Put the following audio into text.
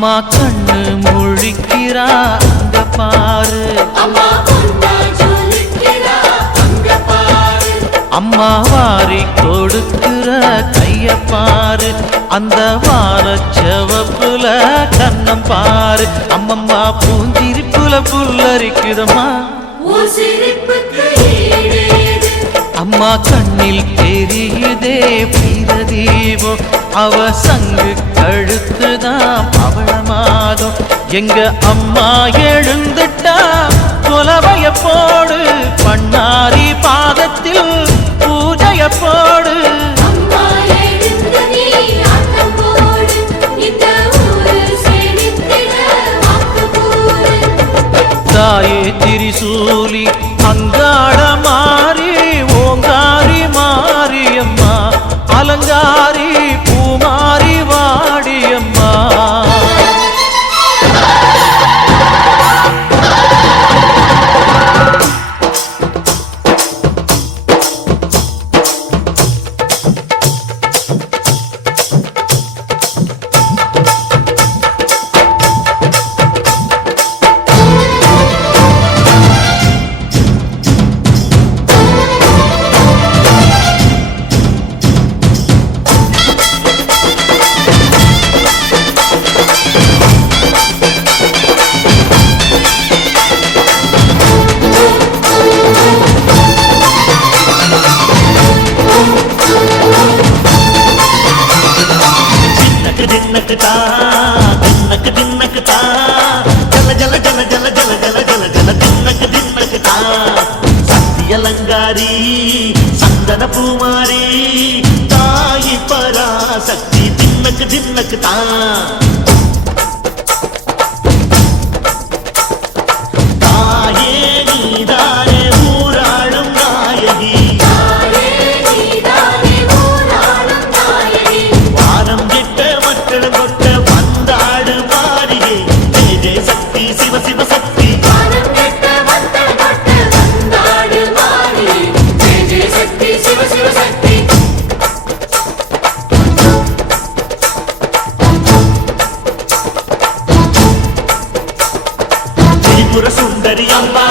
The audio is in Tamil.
அம்மா கண்ணு முழிக்கிறா அங்க பாரு, அம்மா வாரி கொடுக்கிற கைய பாரு, அந்த வானச்சவப்புல கண்ணம் பாரு. அம்மம்மா பூஞ்சிரிப்புல புல்லரிக்குதம்மா, அம்மா கண்ணில் தெரியுதே வீரதீபம், அவ சங்கு கழுத்துதான் பவளமாகும். எங்க அம்மா எழுந்துட்டா கொலவைய போடு, பண்ணாரி பாதத்தில் பூஜைய போடு. தாயே திரிசூலி அங்காள மாறி ஓங்காரி மாரியம்மா, அலங்காரி பூமாரி வாடியம்மா. அலங்காரி சந்தன பூமாரி தாயி பராசக்தி தின்னக்கு தின்னக்கு தான். தாயே நீதானே ஊராளும் நாயகி, வானம் கெட்ட மக்கள் கொட்ட வந்தாடு மாறியே ஜெய ஜெய சக்தி சிவ சிவ சக்தி. சுந்தரி அம்மா